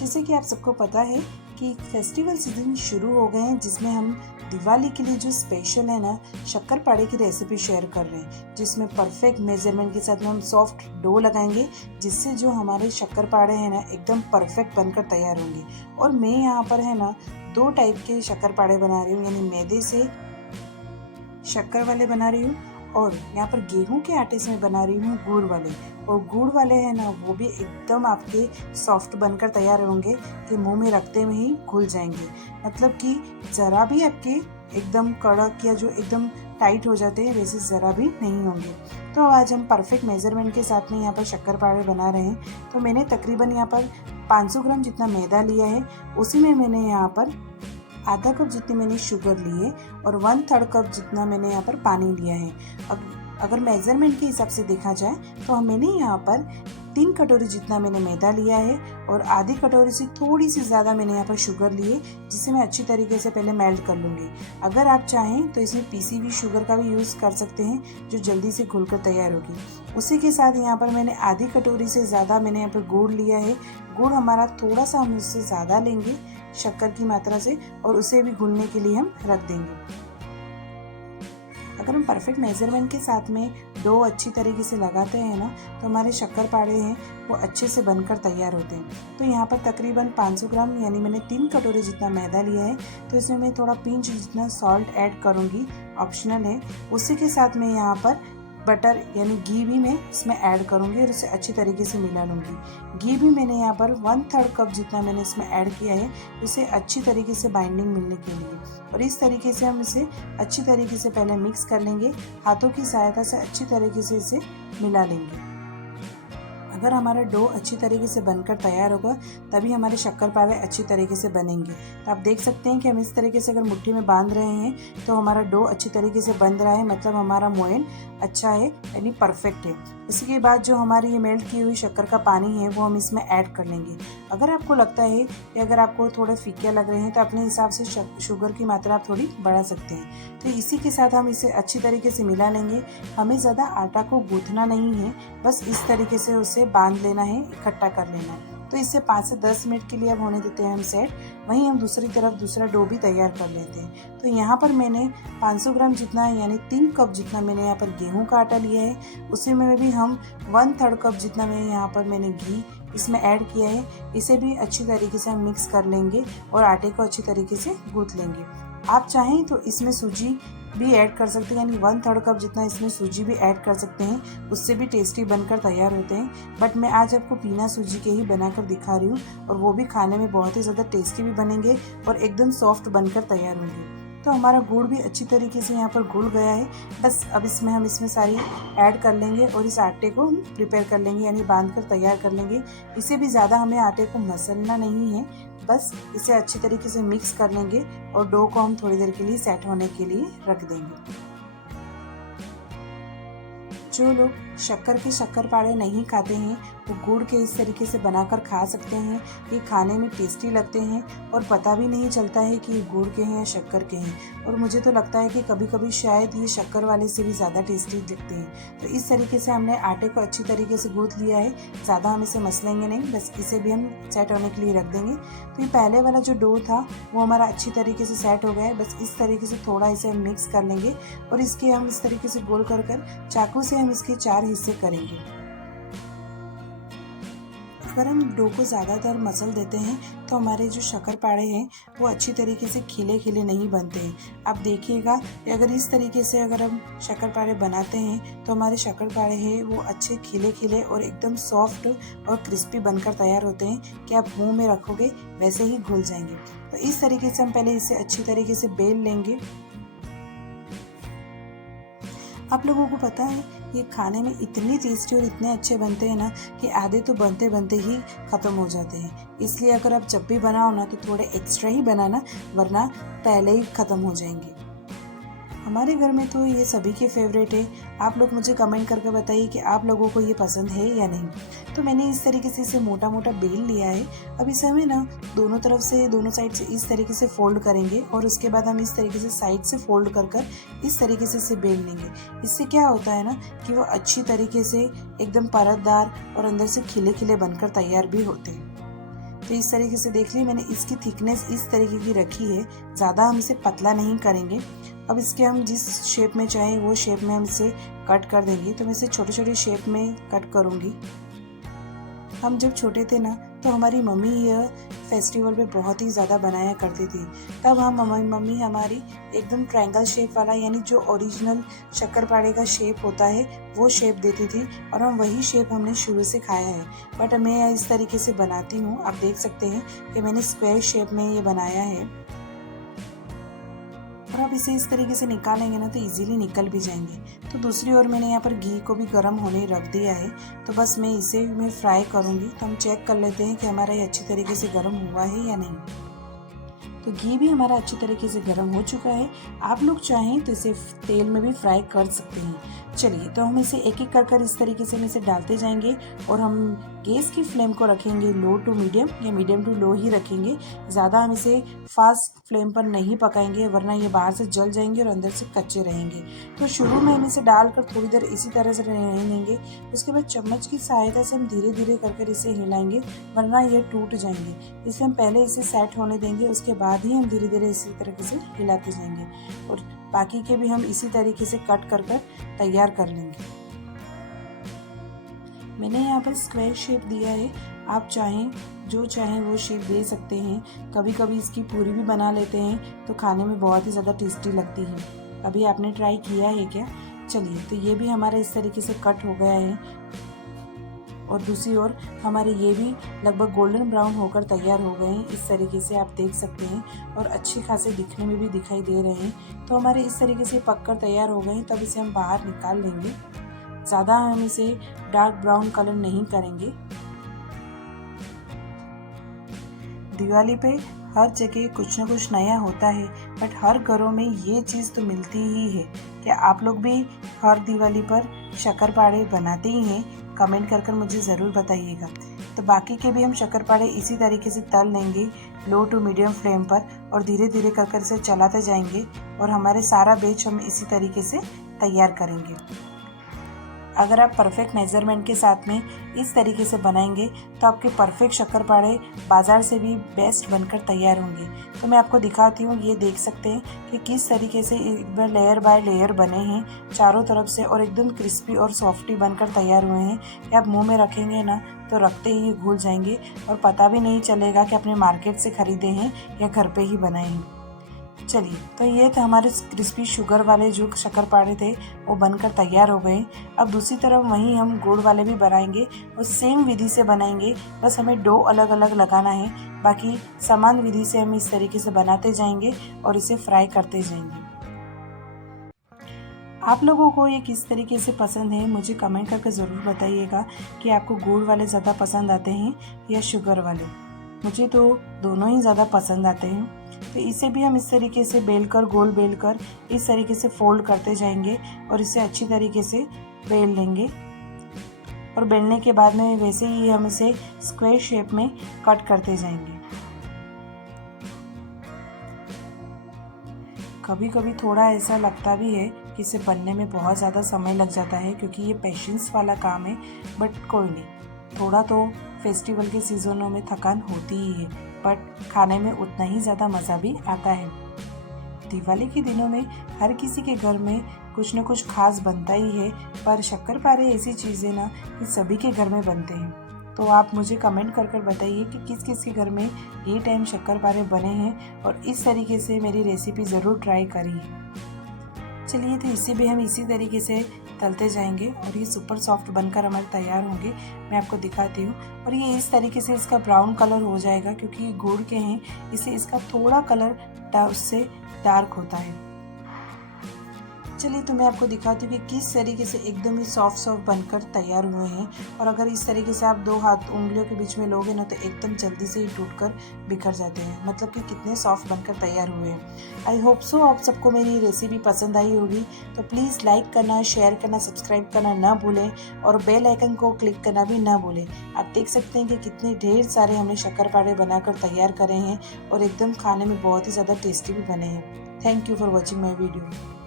जैसे कि आप सबको पता है कि फेस्टिवल सीजन शुरू हो गए हैं, जिसमें हम दिवाली के लिए जो स्पेशल है ना शक्करपारे की रेसिपी शेयर कर रहे हैं, जिसमें परफेक्ट मेजरमेंट के साथ में हम सॉफ्ट डो लगाएंगे, जिससे जो हमारे शक्करपारे हैं ना एकदम परफेक्ट बनकर तैयार होंगे। और मैं यहाँ पर है ना 2 टाइप के शक्करपारे बना रही हूँ, यानी मैदे से शक्कर वाले बना रही हूँ और यहाँ पर गेहूं के आटे से मैं बना रही हूँ गुड़ वाले। और गुड़ वाले हैं ना वो भी एकदम आपके सॉफ्ट बनकर तैयार होंगे कि मुंह में रखते में ही घुल जाएंगे, मतलब कि ज़रा भी आपके एकदम कड़क या जो एकदम टाइट हो जाते हैं वैसे ज़रा भी नहीं होंगे। तो आज हम परफेक्ट मेज़रमेंट के साथ में यहाँ पर शक्करपारे बना रहे हैं। तो मैंने तकरीबन यहाँ पर 500 ग्राम जितना मैदा लिया है, उसी में मैंने यहाँ पर आधा कप जितनी मैंने शुगर ली है और 1/3 कप जितना मैंने यहाँ पर पानी लिया है। अब अगर मेज़रमेंट के हिसाब से देखा जाए तो मैंने यहाँ पर 3 कटोरी जितना मैंने मैदा लिया है और आधी कटोरी से थोड़ी सी ज़्यादा मैंने यहाँ पर शुगर ली है, जिसे मैं अच्छी तरीके से पहले मेल्ट कर लूँगी। अगर आप चाहें तो इसमें पीसी हुई शुगर का भी यूज़ कर सकते हैं, जो जल्दी से घुल कर तैयार होगी। उसी के साथ यहाँ पर मैंने आधी कटोरी से ज़्यादा मैंने यहाँ पर गुड़ लिया है। गुड़ हमारा थोड़ा सा हम उससे ज़्यादा लेंगे शक्कर की मात्रा से, और उसे भी घुलने के लिए हम रख देंगे। अगर हम परफेक्ट मेज़रमेंट के साथ में डो अच्छी तरीके से लगाते हैं ना तो हमारे शक्करपारे हैं वो अच्छे से बनकर तैयार होते हैं। तो यहाँ पर तकरीबन 500 ग्राम यानी मैंने 3 कटोरी जितना मैदा लिया है, तो इसमें मैं थोड़ा पिंच जितना सॉल्ट ऐड करूँगी, ऑप्शनल है। उसी के साथ में यहाँ पर बटर यानी घी भी मैं इसमें ऐड करूँगी और इसे अच्छी तरीके से मिला लूँगी। घी भी मैंने यहाँ पर 1/3 कप जितना मैंने इसमें ऐड किया है, इसे अच्छी तरीके से बाइंडिंग मिलने के लिए। और इस तरीके से हम इसे अच्छी तरीके से पहले मिक्स कर लेंगे, हाथों की सहायता से अच्छी तरीके से इसे मिला लेंगे। अगर हमारा डो अच्छी तरीके से बनकर तैयार होगा तभी हमारे शक्करपारे अच्छी तरीके से बनेंगे। तो आप देख सकते हैं कि हम इस तरीके से अगर मुट्ठी में बांध रहे हैं तो हमारा डो अच्छी तरीके से बन रहा है, मतलब हमारा मोयन अच्छा है यानी परफेक्ट है। इसके बाद जो हमारी ये मेल्ट की हुई शक्कर का पानी है वो हम इसमें ऐड कर लेंगे। अगर आपको लगता है कि अगर आपको थोड़े फीके लग रहे हैं तो अपने हिसाब से शुगर की मात्रा आप थोड़ी बढ़ा सकते हैं। तो इसी के साथ हम इसे अच्छी तरीके से मिला लेंगे। हमें ज़्यादा आटा को गूँथना नहीं है, बस इस तरीके से उसे बांध लेना है, इकट्ठा कर लेना है। तो इससे 5 से 10 मिनट के लिए अब होने देते हैं हम सेट। वहीं हम दूसरी तरफ दूसरा डो भी तैयार कर लेते हैं। तो यहाँ पर मैंने 500 ग्राम जितना यानी 3 कप जितना मैंने यहाँ पर गेहूं का आटा लिया है, उसी में भी हम 1/3 कप जितना यहाँ पर मैंने घी इसमें ऐड किया है। इसे भी अच्छी तरीके से हम मिक्स कर लेंगे और आटे को अच्छी तरीके से गूँथ लेंगे। आप चाहें तो इसमें सूजी भी ऐड कर सकते हैं, यानी 1/3 कप जितना इसमें सूजी भी ऐड कर सकते हैं, उससे भी टेस्टी बनकर तैयार होते हैं। बट मैं आज आपको बिना सूजी के ही बनाकर दिखा रही हूँ और वो भी खाने में बहुत ही ज़्यादा टेस्टी भी बनेंगे और एकदम सॉफ्ट बनकर तैयार होंगे। तो हमारा गुड़ भी अच्छी तरीके से यहाँ पर घुल गया है। बस अब हम इसमें सारी ऐड कर लेंगे और इस आटे को प्रिपेयर कर लेंगे, यानी बांध कर तैयार कर लेंगे। इसे भी ज़्यादा हमें आटे को मसलना नहीं है, बस इसे अच्छी तरीके से मिक्स कर लेंगे और डो को हम थोड़ी देर के लिए सेट होने के लिए रख देंगे। जो लोग शक्कर के शक्करपारे नहीं खाते हैं वो गुड़ के इस तरीके से बनाकर खा सकते हैं। ये खाने में टेस्टी लगते हैं और पता भी नहीं चलता है कि ये गुड़ के हैं या शक्कर के हैं। और मुझे तो लगता है कि कभी कभी शायद ये शक्कर वाले से भी ज़्यादा टेस्टी लगते हैं। तो इस तरीके से हमने आटे को अच्छी तरीके से गूँथ लिया है, ज़्यादा हम इसे मसलेंगे नहीं, बस इसे भी हम सेट होने के लिए रख देंगे। तो ये पहले वाला जो डो था वो हमारा अच्छी तरीके से सेट हो गया है। बस इस तरीके से थोड़ा इसे हम मिक्स कर लेंगे और इसके हम इस तरीके से गोल कर चाकू से हम इसके 4 हिस्से करेंगे। अगर हम डो को ज़्यादातर मसल देते हैं तो हमारे जो शक्करपारे हैं वो अच्छी तरीके से खिले खिले नहीं बनते हैं। आप देखिएगा कि अगर इस तरीके से अगर हम शक्करपारे बनाते हैं तो हमारे शक्करपारे हैं वो अच्छे खिले खिले और एकदम सॉफ्ट और क्रिस्पी बनकर तैयार होते हैं कि आप मुंह में रखोगे वैसे ही घुल जाएंगे। तो इस तरीके से हम पहले इसे अच्छी तरीके से बेल लेंगे। आप लोगों को पता है ये खाने में इतनी टेस्टी और इतने अच्छे बनते हैं ना कि आधे तो बनते बनते ही ख़त्म हो जाते हैं। इसलिए अगर आप जब भी बनाओ ना तो थोड़े एक्स्ट्रा ही बनाना, वरना पहले ही ख़त्म हो जाएंगे। हमारे घर में तो ये सभी के फेवरेट है। आप लोग मुझे कमेंट करके बताइए कि आप लोगों को ये पसंद है या नहीं। तो मैंने इस तरीके से इसे मोटा मोटा बेल लिया है। अब इसे हमें ना दोनों साइड से इस तरीके से फोल्ड करेंगे और उसके बाद हम इस तरीके से साइड से फोल्ड कर इस तरीके से इसे बेल लेंगे। इससे क्या होता है ना कि वो अच्छी तरीके से एकदम परतदार और अंदर से खिले खिले बनकर तैयार भी होते हैं। तो इस तरीके से देख ली मैंने इसकी थिकनेस इस तरीके की रखी है, ज़्यादा हम इसे पतला नहीं करेंगे। अब इसके हम जिस शेप में चाहें वो शेप में हम इसे कट कर देंगे। तो मैं इसे छोटे छोटे शेप में कट करूँगी। हम जब छोटे थे ना तो हमारी मम्मी यह फेस्टिवल पे बहुत ही ज़्यादा बनाया करती थी। तब हमारी मम्मी हमारी एकदम ट्रायंगल शेप वाला, यानी जो ओरिजिनल शक्करपारे का शेप होता है वो शेप देती थी, और हम वही शेप हमने शुरू से खाया है। बट मैं इस तरीके से बनाती हूँ। आप देख सकते हैं कि मैंने स्क्वायर शेप में ये बनाया है, और अब इसे इस तरीके से निकालेंगे ना तो इजीली निकल भी जाएंगे। तो दूसरी ओर मैंने यहाँ पर घी को भी गर्म होने रख दिया है। तो बस मैं फ्राई करूँगी। तो हम चेक कर लेते हैं कि हमारा ये अच्छी तरीके से गर्म हुआ है या नहीं। तो घी भी हमारा अच्छी तरीके से गर्म हो चुका है। आप लोग चाहें तो इसे तेल में भी फ्राई कर सकते हैं। चलिए, तो हम इसे एक एक कर इस तरीके से इसे डालते जाएंगे, और हम गैस की फ्लेम को रखेंगे लो टू मीडियम या मीडियम टू लो ही रखेंगे। ज़्यादा हम इसे फास्ट फ्लेम पर नहीं पकाएंगे, वरना ये बाहर से जल जाएंगे और अंदर से कच्चे रहेंगे। तो शुरू में हम इसे डालकर थोड़ी देर इसी तरह से रहने देंगे। उसके बाद चम्मच की सहायता से हम धीरे धीरे कर इसे हिलाएंगे, वरना ये टूट जाएंगे। इसलिए हम पहले इसे सेट होने देंगे, उसके बाद ही हम धीरे धीरे इसी तरीके से हिलाते जाएंगे, और बाकी के भी हम इसी तरीके से कट कर तैयार कर लेंगे। मैंने यहाँ पर स्क्वायर शेप दिया है। आप जो चाहें वो शेप दे सकते हैं। कभी कभी इसकी पूरी भी बना लेते हैं तो खाने में बहुत ही ज़्यादा टेस्टी लगती है। अभी आपने ट्राई किया है क्या? चलिए, तो ये भी हमारा इस तरीके से कट हो गया है, और दूसरी ओर हमारे ये भी लगभग गोल्डन ब्राउन होकर तैयार हो गए हैं। इस तरीके से आप देख सकते हैं, और अच्छे खासे दिखने में भी दिखाई दे रहे हैं। तो हमारे इस तरीके से पककर तैयार हो गए हैं। तब इसे हम बाहर निकाल लेंगे। ज़्यादा हम इसे डार्क ब्राउन कलर नहीं करेंगे। दिवाली पे हर जगह कुछ ना कुछ नया होता है, बट हर घरों में ये चीज़ तो मिलती ही है। क्या आप लोग भी हर दिवाली पर शक्करपारे बनाते ही हैं? कमेंट कर मुझे ज़रूर बताइएगा। तो बाकी के भी हम शक्करपारे इसी तरीके से तल लेंगे लो टू मीडियम फ्लेम पर, और धीरे धीरे कर इसे चलाते जाएंगे, और हमारे सारा बैच हम इसी तरीके से तैयार करेंगे। अगर आप परफेक्ट मेजरमेंट के साथ में इस तरीके से बनाएंगे तो आपके परफेक्ट शक्करपारे बाज़ार से भी बेस्ट बनकर तैयार होंगे। तो मैं आपको दिखाती हूँ। ये देख सकते हैं कि किस तरीके से एक बार लेयर बाय लेयर बने हैं चारों तरफ से, और एकदम क्रिस्पी और सॉफ्टी बनकर तैयार हुए हैं कि आप मुंह में रखेंगे ना तो रखते ही घुल जाएंगे, और पता भी नहीं चलेगा कि आपने मार्केट से ख़रीदे हैं या घर पे ही बनाए हैं। चलिए, तो ये थे हमारे क्रिस्पी शुगर वाले जो शक्करपारे थे, वो बनकर तैयार हो गए। अब दूसरी तरफ वहीं हम गुड़ वाले भी बनाएंगे, और सेम विधि से बनाएंगे। बस हमें डो अलग अलग लगाना है, बाकी समान विधि से हम इस तरीके से बनाते जाएंगे और इसे फ्राई करते जाएंगे। आप लोगों को ये किस तरीके से पसंद है मुझे कमेंट करके ज़रूर बताइएगा कि आपको गुड़ वाले ज़्यादा पसंद आते हैं या शुगर वाले। मुझे तो दोनों ही ज़्यादा पसंद आते हैं। तो इसे भी हम इस तरीके से गोल बेलकर इस तरीके से फोल्ड करते जाएंगे, और इसे अच्छी तरीके से बेल लेंगे, और बेलने के बाद में वैसे ही हम इसे स्क्वायर शेप में कट करते जाएंगे। कभी कभी थोड़ा ऐसा लगता भी है कि इसे बनने में बहुत ज़्यादा समय लग जाता है, क्योंकि ये पेशेंस वाला काम है। बट कोई नहीं, थोड़ा तो फेस्टिवल के सीज़नों में थकान होती ही है, बट खाने में उतना ही ज़्यादा मज़ा भी आता है। दिवाली के दिनों में हर किसी के घर में कुछ न कुछ खास बनता ही है, पर शक्करपारे ऐसी चीज़ें ना कि सभी के घर में बनते हैं। तो आप मुझे कमेंट कर बताइए कि किस किस के घर में ये टाइम शक्करपारे बने हैं, और इस तरीके से मेरी रेसिपी ज़रूर ट्राई करिए। चलिए, तो इसे भी हम इसी तरीके से तलते जाएंगे, और ये सुपर सॉफ्ट बनकर हमारे तैयार होंगे। मैं आपको दिखाती हूँ। और ये इस तरीके से इसका ब्राउन कलर हो जाएगा, क्योंकि ये गुड़ के हैं, इससे इसका थोड़ा कलर उससे डार्क होता है। चलिए, तो मैं आपको दिखाती हूँ कि किस तरीके से एकदम ही सॉफ्ट बनकर तैयार हुए हैं। और अगर इस तरीके से आप दो उंगलियों के बीच में लोगे ना तो एकदम जल्दी से ही टूटकर बिखर जाते हैं। मतलब कि कितने सॉफ्ट बनकर तैयार हुए हैं। आई होप सो आप सबको मेरी रेसिपी पसंद आई होगी। तो प्लीज़ लाइक करना, शेयर करना, सब्सक्राइब करना ना भूलें, और बेल आइकन को क्लिक करना भी ना भूलें। आप देख सकते हैं कि कितने ढेर सारे हमने शक्करपारे बनाकर तैयार करे हैं, और एकदम खाने में बहुत ही ज़्यादा टेस्टी भी बने हैं। Thank you for watching my video.